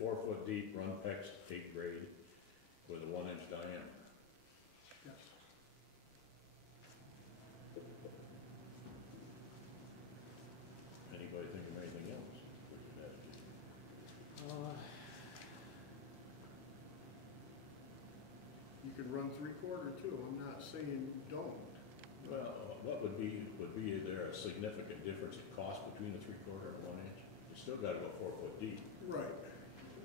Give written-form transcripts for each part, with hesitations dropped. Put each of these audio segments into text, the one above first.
4 foot deep, run PEX 8 grade with a 1 inch diameter. Yes. Anybody think of anything else we could add to? You could run 3/4 too. I'm not saying don't. Well, what would be there a significant difference in cost between a 3/4 and 1 inch? You still got to go 4 foot deep. Right.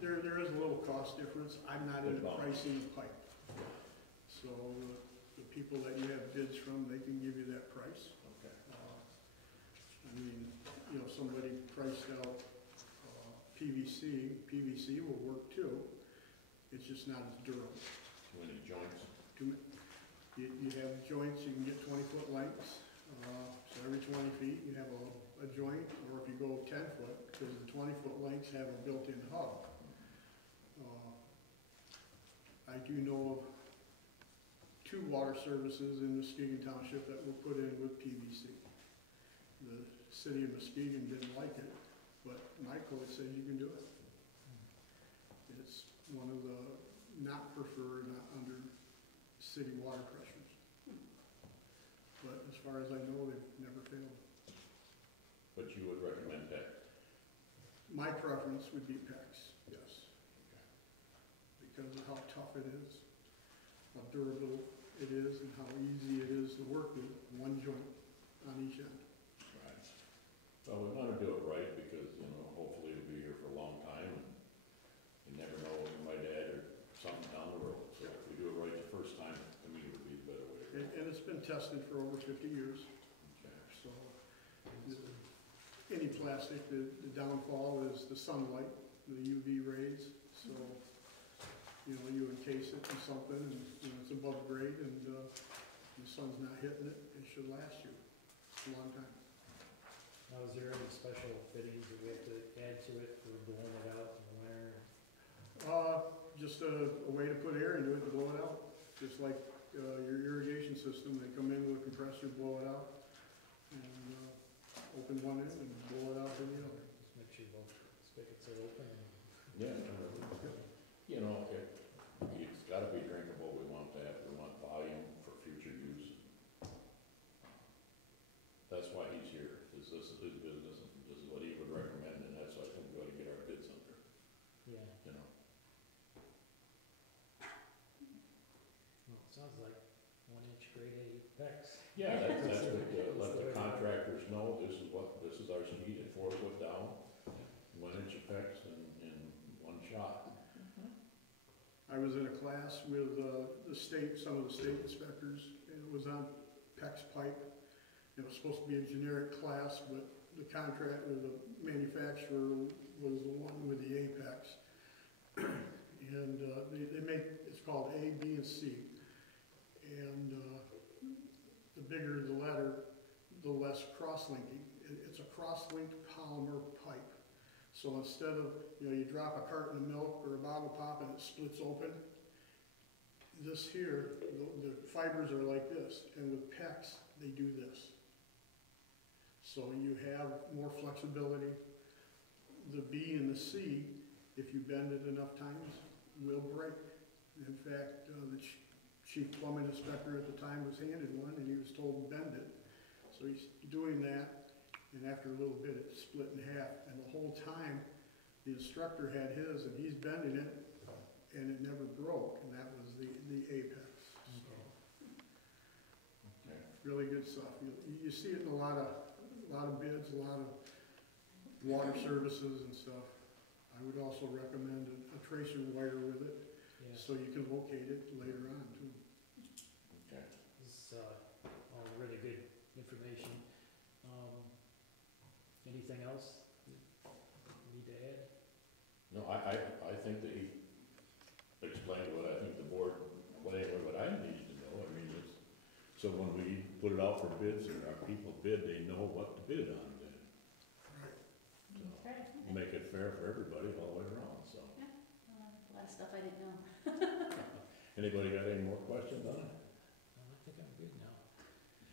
There is a little cost difference. I'm not into pricing pipe. So the people that you have bids from, they can give you that price. Okay. I mean, you know, somebody priced out PVC. PVC will work too. It's just not as durable. Too many joints. You have joints, you can get 20-foot lengths. So every 20 feet you have a joint, or if you go 10 foot, because the 20-foot lengths have a built-in hub. I do know of 2 water services in Muskegon Township that were put in with PVC. The city of Muskegon didn't like it, but my code says you can do it. It's one of the not preferred, not under city water pressures. But as far as I know, they've never failed. But you would recommend that? My preference would be PEX, yes. Because of how tough it is, how durable it is, and how easy it is to work with one joint on each end. Right. Well, we want to do it right because, you know, hopefully it'll be here for a long time, and you never know what you might add or something down the road. So if we do it right the first time, to me, it would be the better way to go. And it's been tested for over 50 years. Okay. So any plastic, the downfall is the sunlight, the UV rays. So, you know, you encase it in something and you know, it's above grade and the sun's not hitting it, it should last you a long time. Now, is there any special fittings that we have to add to it for blowing it out in the winter? Just a way to put air into it to blow it out. Just like your irrigation system, they come in with a compressor, blow it out, and open one end and blow it out to the other. Just make sure both spigots are open. Yeah. You know, it's got to be drinkable. We want that. We want volume for future use. That's why he's here, because this is his business, and this is what he would recommend, and that's why I think we ought to get our bids under. Yeah. You know. Well, it sounds like 1 inch grade A PEX. Yeah, that's what, let the contractors know, this is our speed at 4 foot down, 1 inch effects in one shot. I was in a class with some of the state inspectors, and it was on PEX pipe. It was supposed to be a generic class, but the manufacturer was the one with the Apex. And they make, it's called A, B, and C. And the bigger the letter, the less cross-linking. It's a cross-linked polymer pipe. So instead of, you know, you drop a carton of milk or a bottle pop and it splits open, this here, the fibers are like this. And with PEX, they do this. So you have more flexibility. The B and the C, if you bend it enough times, will break. In fact, the chief plumbing inspector at the time was handed one and he was told to bend it. So he's doing that, and after a little bit it split in half. And the whole time the instructor had his and he's bending it and it never broke, and that was the Apex. So, really good stuff. You see it in a lot of bids, a lot of water services and stuff. I would also recommend a tracer wire with it, Yeah. so you can locate it later on too. Okay. This is all really good information. Anything else you need to add? No, I think that he explained what I think the board explained what I needed to know. I mean, so when we put it out for bids and our people bid, they know what to bid on then. Right. So make it fair for everybody all the way around, so. Yeah, a lot of stuff I didn't know. Anybody got any more questions on it? I think I'm good now.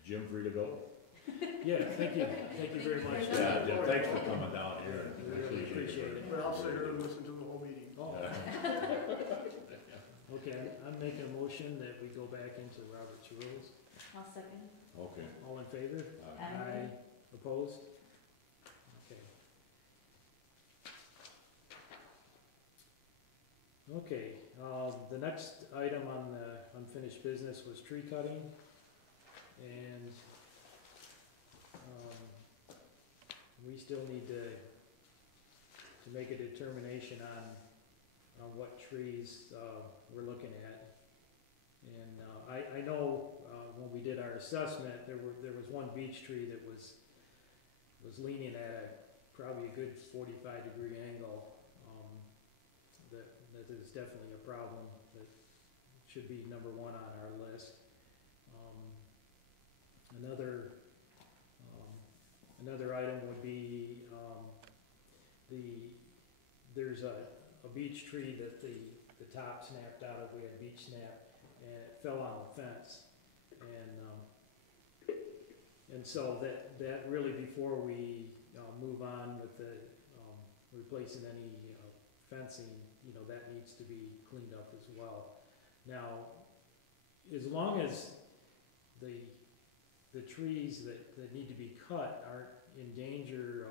Jim, free to go? Yeah, thank you. Thank you very much. Yeah, Jim, thanks for coming down here. We really appreciate it. But I'll sit here and listen to the whole meeting. I'll second. Okay. All in favor? Aye. Opposed? Okay. Okay, the next item on the unfinished business was tree cutting. And, we still need to make a determination on what trees, we're looking at. And, I know, when we did our assessment, there was one beech tree that was leaning at probably a good 45-degree angle. That is definitely a problem that should be number one on our list. Another item would be, there's a beech tree that the top snapped out of, we had beech snap, and it fell on the fence. And so that really, before we move on with the replacing any fencing, that needs to be cleaned up as well. Now, as long as the trees that need to be cut aren't in danger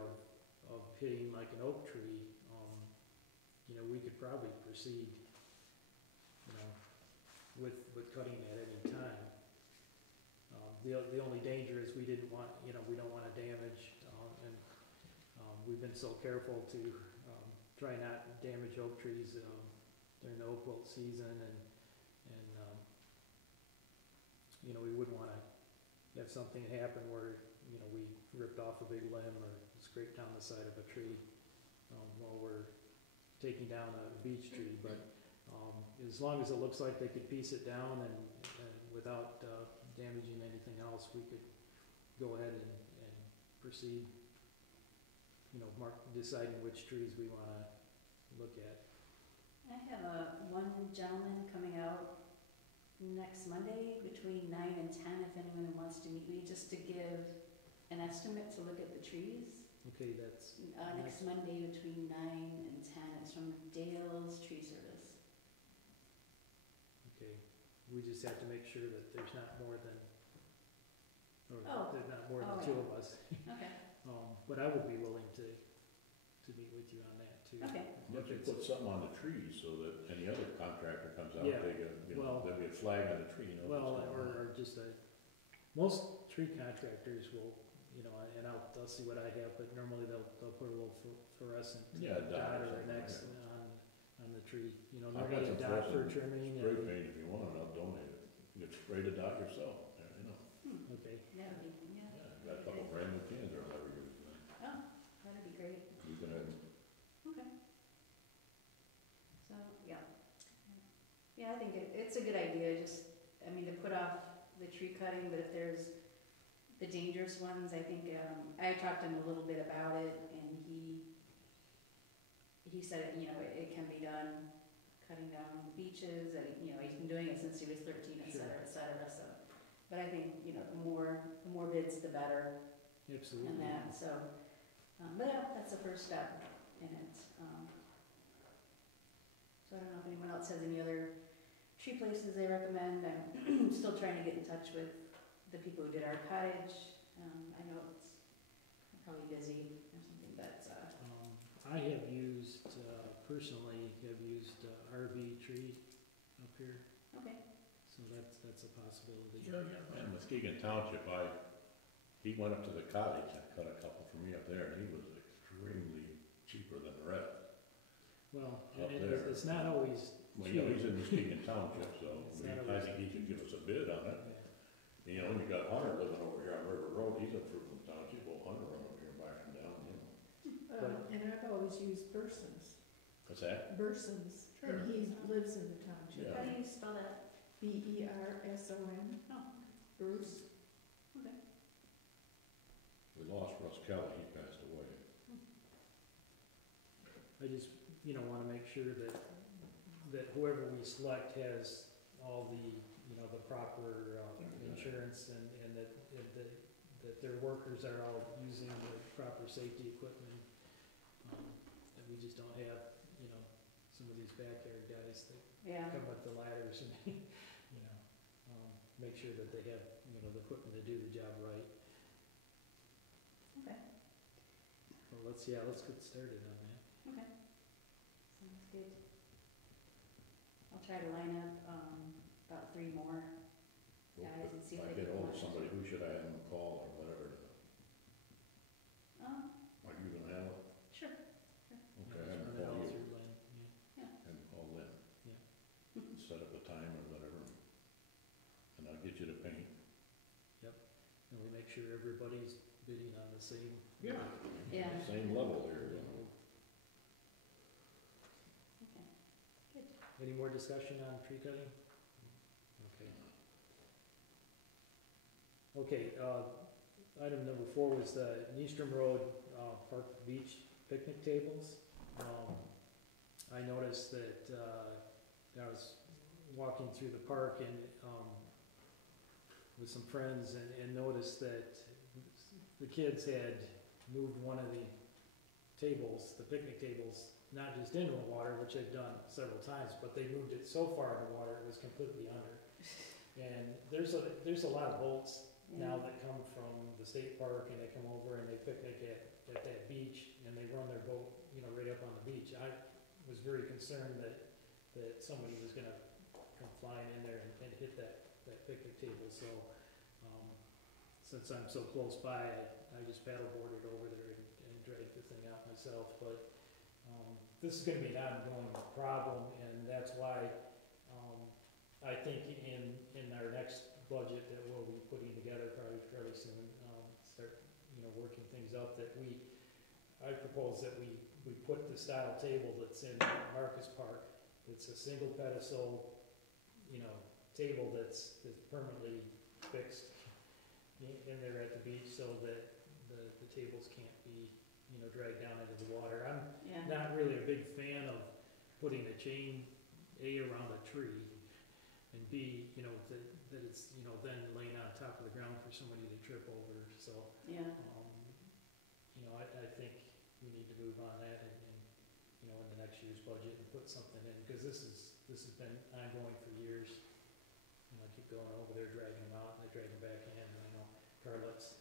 of hitting like an oak tree, we could probably proceed, with cutting at any time. The only danger is we don't want to damage, and we've been so careful to try not to damage oak trees during the oak wilt season, and we wouldn't want to have something happen where we ripped off a big limb or scraped down the side of a tree while we're taking down a beech tree. But as long as it looks like they could piece it down and without damaging anything else, we could go ahead and proceed, deciding which trees we want to look at. I have one gentleman coming out next Monday between 9 and 10, if anyone wants to meet me, just to give an estimate to look at the trees. Okay, that's next Monday between 9 and 10. It's from Dale's Tree Service. okay. We just have to make sure that there's not more than, there's not more than Oh, two yeah. of us. Okay. But I would be willing to meet with you on that too. Okay. Why don't you put something on the trees so that any other contractor comes out, Yeah, they get, well- there'll be a flag on the tree, Well, or just most tree contractors will, and I'll see what I have, but normally they'll put a little fluorescent Yeah, dot or or an something, X on the tree. I've got Normally a some dot for fluorescent trimming. spray paint if you want it, I'll donate it. You can spray the dot yourself, Okay, That would be, Yeah, got a couple brand new cans or whatever you're using. that'd be great. You can have, Okay. So, yeah. Yeah, I think it's a good idea, just, to put off the tree cutting, but if there's the dangerous ones, I think, I talked to him a little bit about it, and he said, it can be done, cutting down the beeches, and, he's been doing it since he was 13, et cetera, so. But I think, the more bids, the better, absolutely. and that, so, but yeah, that's the first step in it. So I don't know if anyone else has any other tree places they recommend. I'm still trying to get in touch with the people who did our cottage. I know it's probably busy or something, but, I have used, personally, RV tree up here, okay. so that's a possibility. and Muskegon Township, he went up to the cottage and cut a couple for me up there, and he was extremely cheaper than the rest. Well, Up and there. it's not always Well, cheap. he's in Muskegon Township, so It's I not always- think he could give us a bid on it. Yeah. You got Hunter living over here on River Road, he's in Fruitland Township, well, Hunter run over here backing down, And I've always used Burson's, What's that? Burson's, Sure. and he lives in the township. Yeah. How do you spell that? Berson, Oh, Bruce. okay. We lost Russ Kelly, he passed away. I just, wanna make sure that whoever we select has all the, the proper insurance and that their workers are all using the proper safety equipment. And we just don't have, some of these backyard guys that Yeah, come up the ladders and, make sure that they have, you know, the equipment to do the job right. Okay, Well, let's get started on that. okay. Sounds good. I'll try to line up, about 3 more guys and see if If I they get can hold of watch. somebody, who should I have them call or whatever? Oh, Are you gonna handle it? sure. Okay, have Run them it call all you, through Lynn, yeah. have them call Lynn. Yeah. Set up a time or whatever, and I'll get you the paint. And we make sure everybody's bidding on the same. Yeah. Yeah. Same level here, you know. Okay. Any more discussion on tree cutting? Okay. Okay, item number 4 was the Eastern Road, Park Beach picnic tables. I noticed that, I was walking through the park and, with some friends and noticed that the kids had moved one of the tables, the picnic tables, not just into the water, which they've done several times, but they moved it so far in the water it was completely under. And there's a lot of boats now that come from the state park and they come over and they picnic at that beach and they run their boat, you know, right up on the beach. I was very concerned that somebody was gonna come flying in there and hit that picnic table, so, since I'm so close by, I just paddleboarded over there and dragged the thing out myself, but, this is gonna be an ongoing problem, and that's why, I think in our next budget that we'll be putting together probably fairly soon, start, you know, working things up, that I propose that we put the style table that's in Marcus Park, it's a single pedestal, you know, table that's permanently fixed in there at the beach so that the tables can't be, you know, dragged down into the water. I'm Yeah. not really a big fan of putting a chain, A, around a tree, and B, you know, that it's, you know, then laying on top of the ground for somebody to trip over, so, Yeah. you know, I think we need to move on that and, you know, in the next year's budget and put something in, because this has been ongoing for years. You know, I keep going over there, dragging them out, and they drag them back in, and I know Carlette's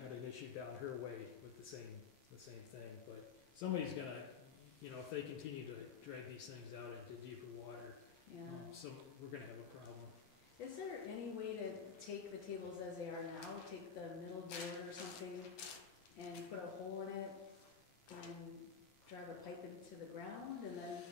got an issue down her way with the same thing, but somebody's gonna, you know, if they continue to drag these things out into deeper water, Yeah. so we're gonna have a problem. Is there any way to take the tables as they are now, take the middle board or something and put a hole in it and drive a pipe into the ground and then